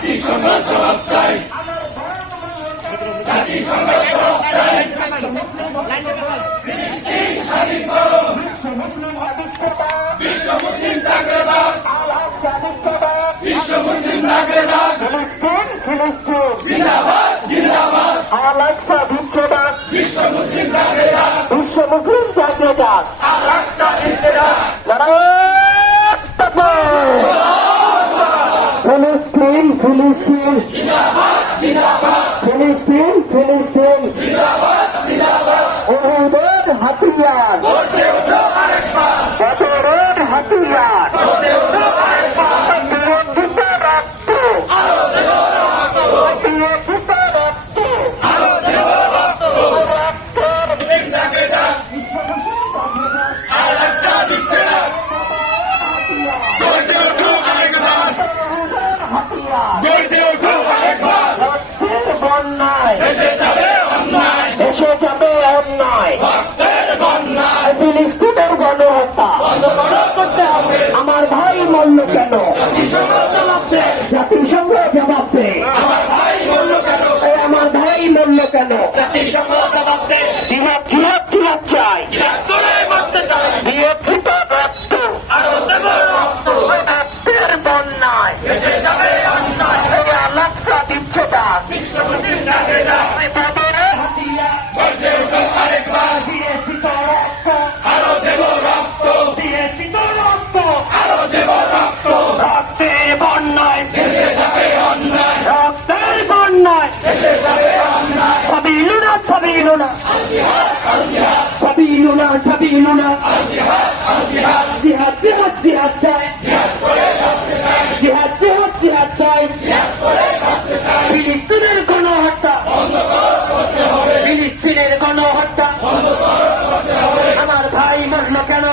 জাতিসংঘ জবাব চাই, জাতিসংঘ জবাব চাই। ফিলিস্তিন স্বাধীন করো, বিশ্ব মুসলিম তাগড়াবাদ, বিশ্ব মুসলিম তাগড়াবাদ, জিন্দাবাদ জিন্দাবাদ, আল-আকসা বিচ্ছেদ, বিশ্ব মুসলিম তাগড়াবাদ, বিশ্ব মুসলিম জাতীয়তাবাদ, আল-আকসা বিচ্ছেদ, নারায়ে তাকবীর। ফিলিস্তিন ফিলিস্তিন জিন্দাবাদ জিন্দাবাদ, ফিলিস্তিন ফিলিস্তিন জিন্দাবাদ জিন্দাবাদ। ওহুদের হাতিয়ার, গর্জে ওঠো আরেকবার, বদরের হাতিয়ার, গর্জে ওঠো আরেকবার, বিরোধিত রক্ত, আরো দেব রক্ত, বিরোধিত রক্ত, আরো দেব রক্ত। রক্তের মুসলিম তাগড়াবাদ, আল-আকসা বিচ্ছেদ, গর্জে ওঠো আরেকবার, হাতিয়ার, গর্জে ওঠো আরেকবার। রক্তের বন্যায় দেশে যাবে অন্যায়, এসে যাবে অন্যায়, রক্তের বন্যায়, ফিলিস্তিনের গণহত্যা বন্ধ করতে হবে। আমার ভাই মরল কেন? জাতিসংঘ জবাব চাই, জাতিসংঘ জবাব দেয়। আমার ভাই বলল কেন? এই আমার ভাই মরল কেন? জাতিসংঘ জবাব দেয়, জিহাদ জিহাদ জিহাদ চাই, জিহাদ করে মরতে চাই, দিয়েছি তো রক্ত, আরো দেব রক্ত। রক্তের বন্যায় দেশে যাবে অন্যায়, এই আল-আকসা বিচ্ছেদ, বিশ্ব মুসলিম তাগড়াবাদ, বদরের হাতিয়ার, গর্জে ওঠো আরেকবার, দিয়েছি তো রক্ত, আরো দেব রক্ত, দিয়েছি তো রক্ত, আরো দেব রক্ত। রক্তের বন্যায়, দেশে যাবে অন্যায়, রক্তের বন্যায়, দেশে যাবে অন্যায়। সাবিলুনা সাবিলুনা জিহাদ আল জিহাদ, সাবিলুনা সাবিলুনা, আল জিহাদ আল জিহাদ, জিহাদ জিহাদ জিহাদ চাই, জিহাদ করে বাঁচতে চাই, জিহাদ জিহাদ জিহাদ চাই, জিহাদ করে বাঁচতে চাই। ফিলিস্তিনের গণহত্যা, বন্ধ করতে হবে, ফিলিস্তিনের গণহত্যা, বন্ধ করতে হবে। আমার ভাই মরল কেন?